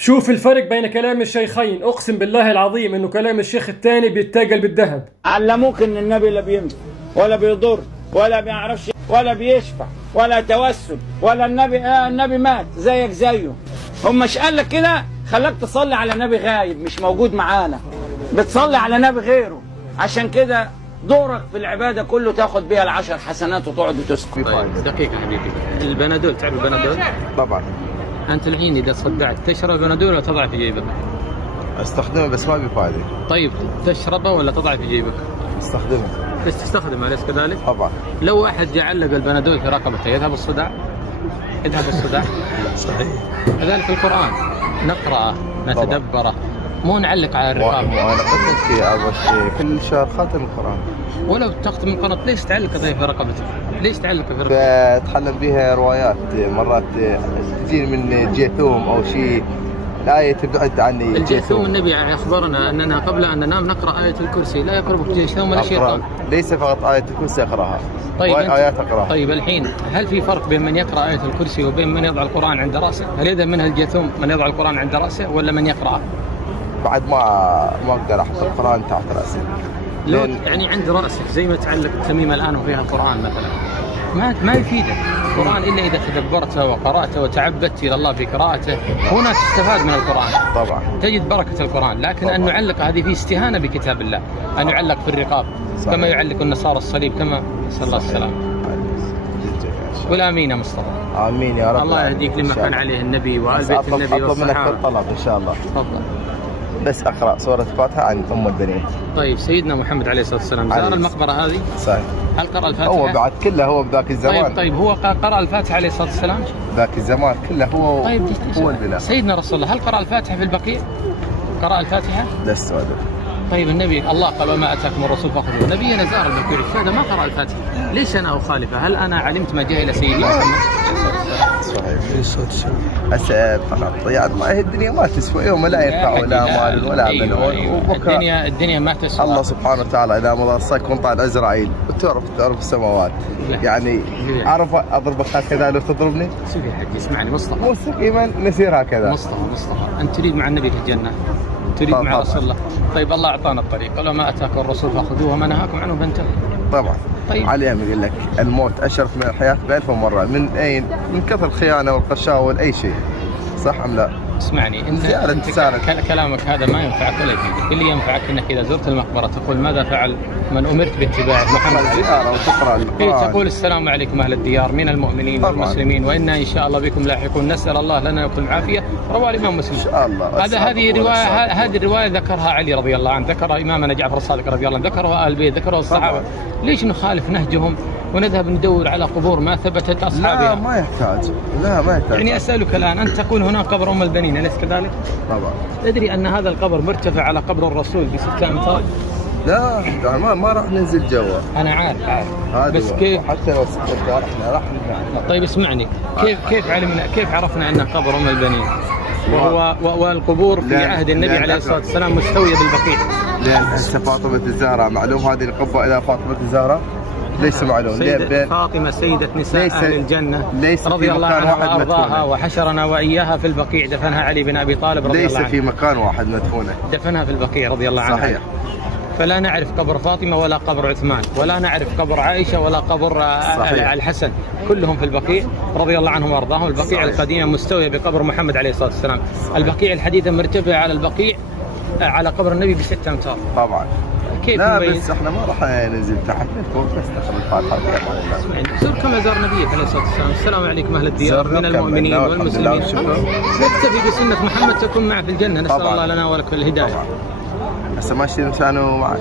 شوف الفرق بين كلام الشيخين، اقسم بالله العظيم انه كلام الشيخ الثاني بيتاجل بالذهب. علموك ان النبي لا بينفع ولا بيضر ولا بيعرفش ولا بيشفع ولا توسل ولا النبي مات زيك زيه. هم مش قال لك كده؟ خلاك تصلي على نبي غايب مش موجود معانا، بتصلي على نبي غيره. عشان كده دورك في العباده كله تاخد بيها العشر حسنات وتقعد وتسكت. طيب دقيقة حبيبي، البنادول تعرف البنادول؟ طبعا أنت الحين إذا صدعت تشرب البنادول ولا تضعه في جيبك؟ استخدمه بس ما بفايدة. طيب تشربه ولا تضعه في جيبك؟ استخدمه. بس تستخدمه أليس كذلك؟ طبعا. لو أحد جعل البنادول في رقبته يذهب الصداع؟ يذهب الصداع؟ صحيح. كذلك القرآن نقرأه نتدبره، مو نعلق على الرقاب. وانا قلت لك اول شيء كل شهر خاتم القران. ولو تختم القرآن ليش تعلقه في رقبتك؟ ليش تعلقه في رقبتك؟ بتحلم بها روايات مرات تجيني من جيثوم او شيء، الآية تبعد عني. الجيثوم النبي أخبرنا أننا قبل أن ننام نقرأ آية الكرسي، لا يقربك جيثوم ولا شيطان. ليس فقط آية الكرسي أقرأها، طيب آيات أقرأها. طيب الحين هل في فرق بين من يقرأ آية الكرسي وبين من يضع القرآن عند رأسه؟ هل يذهب منها الجيثوم من يضع القرآن عند رأسه ولا من يقرأه؟ بعد ما أقدر أحط القرآن تحت رأسي. لو يعني عند رأسك زي ما تعلق التميمة الآن وفيها القرآن مثلا، ما يفيدك القرآن إلا إذا تدبرته وقرأته وتعبدت إلى الله في قراءته، هنا تستفاد من القرآن طبعا، تجد بركة القرآن. لكن طبعا. أن نعلق هذه فيه استهانة بكتاب الله، أن يعلق في الرقاب صحيح. كما يعلق النصارى الصليب كما صلى الله عليه وسلم. قل آمين يا مصطفى. آمين يا رب. الله يهديك لما كان عليه النبي وآل بيت النبي أطلب منك والصحابة. الطلب إن شاء الله. تفضل. بس أقرأ سورة الفاتحة عن أم البنين. طيب سيدنا محمد عليه الصلاة والسلام زار المقبرة هذه؟ صحيح. هل قرأ الفاتحة؟ هو بعد كله هو بذاك الزمان. طيب هو قرأ الفاتحة عليه الصلاة والسلام؟ ذاك الزمان كله هو. طيب هو البناء. سيدنا رسول الله هل قرأ الفاتحة في البقيع؟ قرأ الفاتحة؟ لست أدري. طيب النبي الله قال وما أتاكم الرسول فخذوه، نبينا زار البقيع الشهداء ما قرأ الفاتحة، ليش أنا أخالفه؟ هل أنا علمت ما جهل سيدنا محمد؟ صحيح. أسأل فقط يعني ما هي الدنيا ما تسوى، يوم لا ينفع ولا مال ولا من. وبكرة الدنيا ما تسوى. الله سبحانه وتعالى إذا مضى الصك وانطلع عزرائيل وتعرف السماوات. يعني أعرف أضربك هكذا لو تضربني؟ شوف يا حجي اسمعني مصطفى، مستقيما نسير هكذا. مصطفى أنت تريد مع النبي في الجنة؟ تريد مع رسول الله؟ طيب الله أعطانا الطريق، قال ما أتاكم الرسول فخذوه وما نهاكم عنه فانتهوا. طبعا. طيب. علي يقول لك الموت أشرف من الحياة ب1000 مرة. من أين؟ من كثر الخيانة والقشاوة ولا شيء. صح أم لا؟ اسمعني انت كلامك هذا ما ينفعك ولا يفيدك، اللي ينفعك انك اذا زرت المقبره تقول ماذا فعل من امرت باتباع محمد عليه الصلاه والسلام، تقول السلام عليكم اهل الديار من المؤمنين والمسلمين وانا ان شاء الله بكم لاحقون، نسال الله لنا ولكم العافيه. رواه الامام مسلم ان شاء الله. هذه الروايه ذكرها علي رضي الله عنه، ذكرها امامنا جعفر الصادق رضي الله عنه، ذكرها اهل البيت، ذكرها الصحابه. ليش نخالف نهجهم ونذهب ندور على قبور ما ثبتت اصحابها؟ لا ما يحتاج. لا ما يحتاج. يعني اسالك الان، انت تقول هناك قبر ام البنين اليس كذلك؟ طبعا. تدري ان هذا القبر مرتفع على قبر الرسول ب6 أمتار؟ لا يعني ما راح ننزل جوا. انا عارف بس كيف حتى لو 6 أمتار احنا راح ننزل. طيب اسمعني، كيف عرفنا ان قبر ام البنين والقبور في عهد النبي عليه الصلاه والسلام مستويه بالبقيع؟ لان هسه فاطمه الزهراء معلوم هذه القبه الى فاطمه الزهراء ليس معلوم. فاطمة سيدة نساء أهل الجنة رضي الله عنها وأرضاها، وحشرنا وإياها في البقيع، دفنها علي بن أبي طالب رضي الله عنه. ليس في مكان واحد مدفونة، دفنها في البقيع رضي الله عنها. صحيح. فلا نعرف قبر فاطمة ولا قبر عثمان ولا نعرف قبر عائشة ولا قبر الحسن، كلهم في البقيع رضي الله عنهم وأرضاهم. البقيع القديمة مستوية بقبر محمد عليه الصلاة والسلام، البقيع الحديثة مرتفع على البقيع على قبر النبي ب6 أمتار. طبعا. كيف لا بس احنا ما راح ننزل تحت فوق بس دخل الفاتحه. زور كما زار نبيك عليه الصلاه والسلام، السلام عليكم اهل الديار من المؤمنين والمسلمين. نكتفي بسنه محمد تكون معه في الجنه، نسال الله لنا ولك الهدايه. هسه ماشي انا ومعك.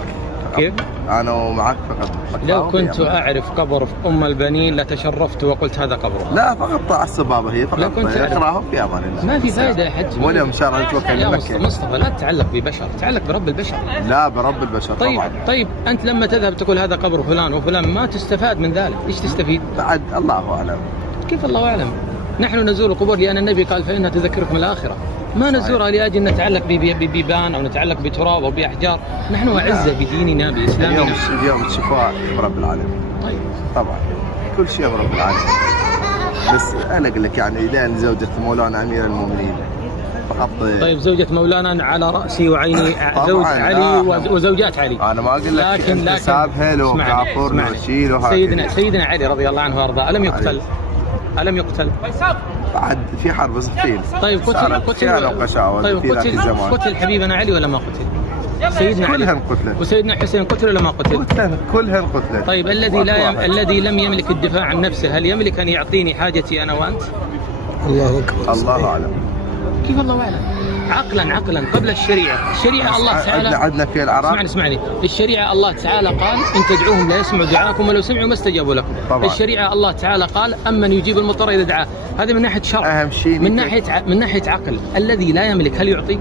كيف؟ انا ومعك فقط. لو كنت اعرف قبر ام البنين لتشرفت وقلت هذا قبره. لا فقط طاع الصبابه هي فقط. لو كنت اقراهم في امان الله. ما في فائده يا حج. واليوم ان شاء الله نتوكل يا مصطفى لا تتعلق ببشر، تعلق برب البشر. لا برب البشر. طبعا. طيب انت لما تذهب تقول هذا قبر فلان وفلان ما تستفاد من ذلك، ايش تستفيد؟ بعد الله اعلم. كيف الله اعلم؟ نحن نزور القبور لان النبي قال فانها تذكركم الاخره، ما نزورها لاجل نتعلق ببيبان او نتعلق بتراب او باحجار، نحن اعزه بديننا باسلامنا. اليوم الشفاء برب العالمين. طيب طبعا كل شيء برب العالمين. بس انا اقول لك يعني الى زوجة مولانا امير المؤمنين فقط. طيب زوجة مولانا على رأسي وعيني، زوج علي وزوجات علي. انا ما اقول لك لكن حسابها لو كافر لو شيء لو سيدنا علي رضي الله عنه وارضاه ألم يقتل؟ ألم يقتل؟ بعد في حرب صفين. طيب قتل حبيبنا علي ولا ما قتل؟ سيدنا علي كلهم قتلوا. وسيدنا حسين قتل ولا ما قتل؟ كلهم قتلوا. طيب الذي لم يملك الدفاع عن نفسه، هل يملك أن يعطيني حاجتي أنا وأنت؟ الله أكبر. الله أعلم. كيف الله أعلم؟ عقلا قبل الشريعة الله تعالى عندنا في العراق. اسمعني الشريعة الله تعالى قال إن تدعوهم لا يسمعوا دعاءكم ولو سمعوا ما استجابوا لكم. طبعا. الشريعة الله تعالى قال أمن يجيب المضطر إذا دعاه. هذا من ناحية شرع. أهم شيء من ناحية عقل، الذي لا يملك هل يعطي؟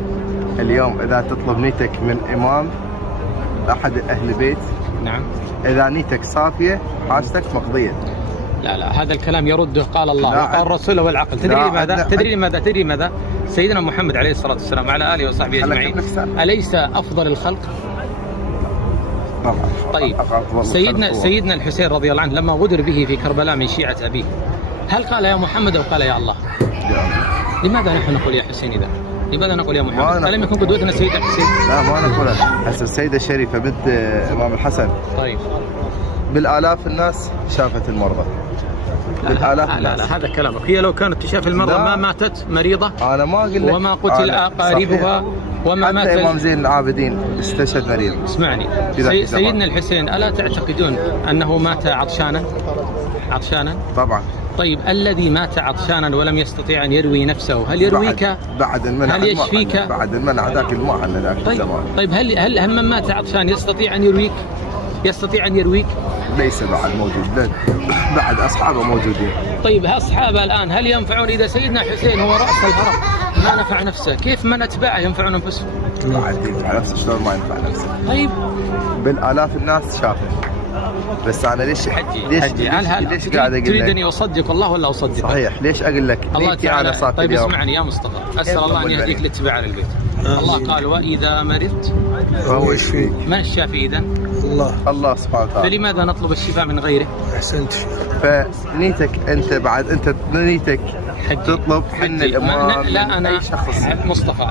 اليوم إذا تطلب نيتك من إمام أحد أهل البيت، نعم، إذا نيتك صافية حاجتك مقضية. لا هذا الكلام يرده قال الله وقال الرسول والعقل. تدري لماذا؟ سيدنا محمد عليه الصلاة والسلام وعلى آله وصحبه أجمعين أليس أفضل الخلق؟ طيب سيدنا الحسين رضي الله عنه لما غدر به في كربلاء من شيعة أبيه، هل قال يا محمد أو قال يا الله؟ لماذا نحن نقول يا حسين إذا؟ لماذا نقول يا محمد؟ ألم يكن قدوتنا السيدة حسين؟ لا ما نقولها. هسه السيدة الشريفة بنت إمام الحسن. طيب بالآلاف الناس شافت المرضى. لا هذا كلامك. هي لو كانت تشاف المرضى ما ماتت مريضة. أنا ما أقول لك. وما قتل أقاربها وما مات. حتى إمام زين العابدين استشهد مريض. اسمعني سيدنا الحسين ألا تعتقدون أنه مات عطشانا؟ طبعا. طيب الذي مات عطشانا ولم يستطيع أن يروي نفسه هل يرويك؟ بعد المنع. هل يشفيك؟ بعد المنع ذاك الماء عن ذاك الزمان. طيب هل من مات عطشان يستطيع أن يرويك؟ ليس بعد موجود، بعد أصحابه موجودين. طيب أصحابه الآن هل ينفعون؟ إذا سيدنا حسين هو رأس الهرم ما نفع نفسه، كيف من أتباعه ينفعون أنفسهم؟ بعد ينفع نفسه شلون ما ينفع نفسه؟ طيب بالآلاف الناس شافت. بس أنا ليش قاعد أقول لك؟ تريدني أصدق الله ولا أصدق؟ صحيح. ليش أقول لك؟ الله تعالى. طيب اسمعني يا مصطفى، أسأل الله أن يهديك لاتباع البيت. الله قال وإذا مرضت فهو يشفيك. من الشافي إذن؟ الله سبحانه وتعالى. فلماذا نطلب الشفاء من غيره؟ أحسنت. فنيتك أنت بعد نيتك تطلب من الإمام. لا أنا مصطفى،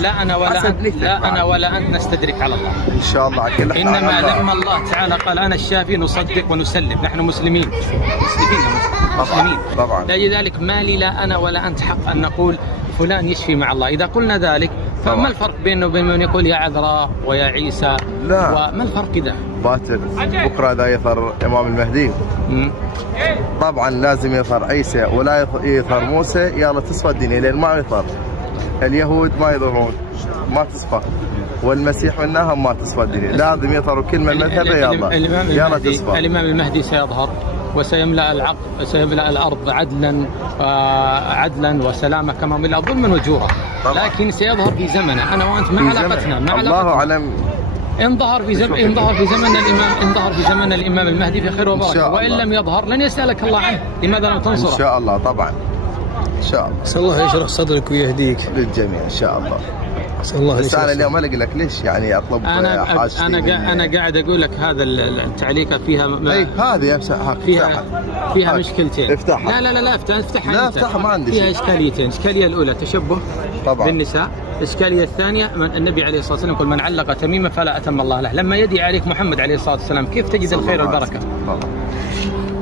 لا أنا ولا أنت نستدرك على الله إن شاء الله. إنما لما الله تعالى قال أنا الشافي نصدق ونسلم. نحن مسلمين طبعا. لذلك ما لي لا أنا ولا أنت حق أن نقول فلان يشفي مع الله. إذا قلنا ذلك فما الفرق بينه وبين من يقول يا عذراء ويا عيسى؟ لا. وما الفرق كذا؟ باكر بكرة ذا يظهر إمام المهدي. طبعا لازم يظهر عيسى ولا يظهر موسى. يلا تصفى الدنيا لأن ما يظهر. اليهود ما يظهرون ما تصفى، والمسيح منهم ما تصفى الدنيا. لازم يظهروا كلمة مذهبه. يلا تصفى. الإمام المهدي سيظهر وسيملأ الأرض عدلا وسلامة كما ملأ ظلما وجورا. لكن سيظهر في زمنه أنا وأنت ما علاقتنا. الله أعلم. إن ظهر في زمن الإمام المهدي في خير وبركة، وإن لم يظهر لن يسألك الله عنه. لماذا لم تنصره؟ إن شاء الله. طبعا إن شاء الله. أسأل الله يشرح صدرك ويهديك للجميع إن شاء الله. أسأل الله. بس أنا اليوم ألقى لك ليش يعني أطلب حاجتي. أنا قاعد أقول لك هذا التعليق فيها هذه فيها مشكلتين. افتحها. لا افتحها. لا افتحها ما عندي فيها إشكاليتين. الإشكالية الأولى تشبه طبعا بالنساء. الإشكالية الثانية من النبي عليه الصلاة والسلام يقول من علق تميمة فلا أتم الله له. لما يدعي عليك محمد عليه الصلاة والسلام كيف تجد الخير والبركة؟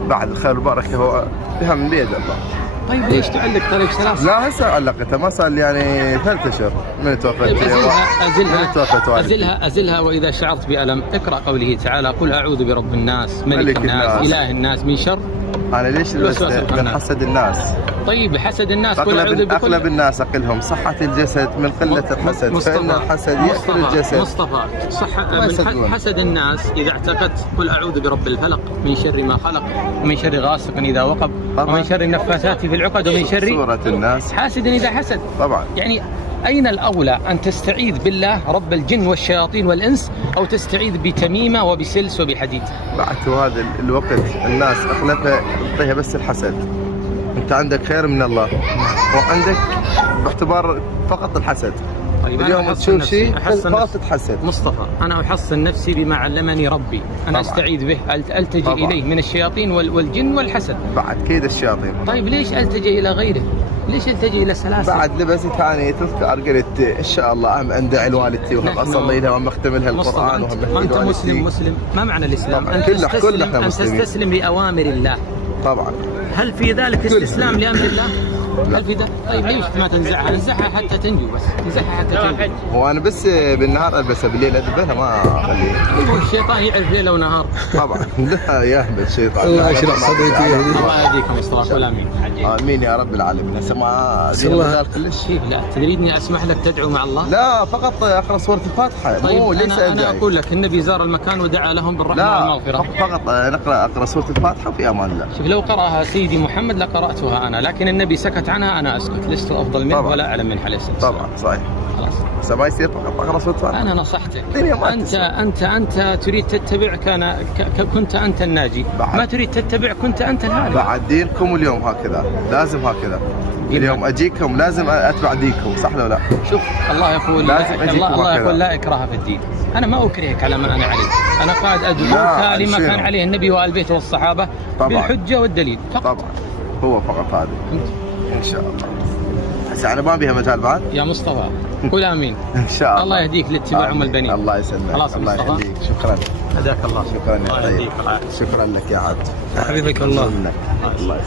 بعد الخير والبركة هو بها من بيد الله. طيب ليش تعلق طريق سلاسل؟ لا هسه علقتها ما صار لي يعني 3 أشهر من توفت. أزلها وإذا شعرت بألم اقرأ قوله تعالى قل أعوذ برب الناس ملك الناس إله الناس من شر. أنا ليش من حسد الناس؟ طيب حسد الناس أغلب الناس أقلهم صحة الجسد من قلة الحسد. فإن الحسد يأكل الجسد. مصطفى من حسد الناس إذا اعتقدت قل أعوذ برب الفلق من شر ما خلق ومن شر غاسق إذا وقب ومن شر النفاثات في العقد ومن شر سورة الناس حاسد إذا حسد. طبعا. يعني أين الأولى أن تستعيذ بالله رب الجن والشياطين والإنس أو تستعيذ بتميمة وبسلس وبحديد؟ بعد هذا الوقت الناس أغلبها تعطيها بس الحسد. أنت عندك خير من الله وعندك باعتبار فقط الحسد. طيب اليوم تشوف شيء فقط تتحسد. مصطفى أنا أحصن نفسي بما علمني ربي. أنا أستعيذ به ألتجئ إليه من الشياطين والجن والحسد. بعد كيد الشياطين. طيب ليش ألتجئ إلى غيره؟ ليش تجي الى سلاسل؟ بعد لبس ثاني تذكر قلت ان شاء الله هم اندعي لوالدتي وهم اصلي لها وهم اختم لها القران وهم ما انت مسلم ما معنى الاسلام؟ طبعاً. انت كلنا ان تستسلم لاوامر الله. طبعا. هل في ذلك استسلام لامر الله؟ هل في ذلك؟ طيب ليش ما تنزعها؟ انزعها حتى تنجو، بس انزعها حتى تنجو. هو انا بس بالنهار البسها، بالليل ادبها ما اخليه. الشيطان يعرف ليل ونهار. طبعا لا يهبل الشيطان. الله يشرح صدرك ويهديك. الله يهديك مصطفى، قول امين. امين يا رب العالمين. هسه ما الله كلش. لا تريدني اسمح لك تدعو مع الله؟ لا فقط اقرا سوره الفاتحه. طيب مو ليس أنا اقول لك النبي زار المكان ودعا لهم بالرحمه والمغفره. فقط اقرا سوره الفاتحه في امان الله. شوف لو قراها سيدي محمد لقراتها انا، لكن النبي سكت عنها انا اسكت، لست افضل منه ولا اعلم منه عليه الصلاه والسلام. طبعا صحيح. خلاص بس ما يصير فقط اقرا سوره الفاتحه. انا نصحتك. انت تريد تتبع كنت انت الناجي، ما تريد تتبع كنت انت الهالك. بعد دينكم اليوم هكذا، لازم هكذا. اليوم اجيكم لازم اتبع دينكم، صح ولا لا؟ شوف الله يقول الله يقول لا اكراه في الدين. انا ما اكرهك على ما انا عليه، انا قاعد ادعوك لما كان عليه النبي وال بيته والصحابه بالحجه والدليل فقط. طبعا هو فقط هذا ان شاء الله. هسه انا ما بيها مجال بعد يا مصطفى، قول امين. ان شاء الله. الله يهديك لاتباع ام البنين. الله يسلمك. خلاص الله مصطفى. يخليك. شكرا. هداك الله. شكرا يا الله طيب. يهديك. شكرا لك يا عبد. حبيبك الله. الله يسلمك.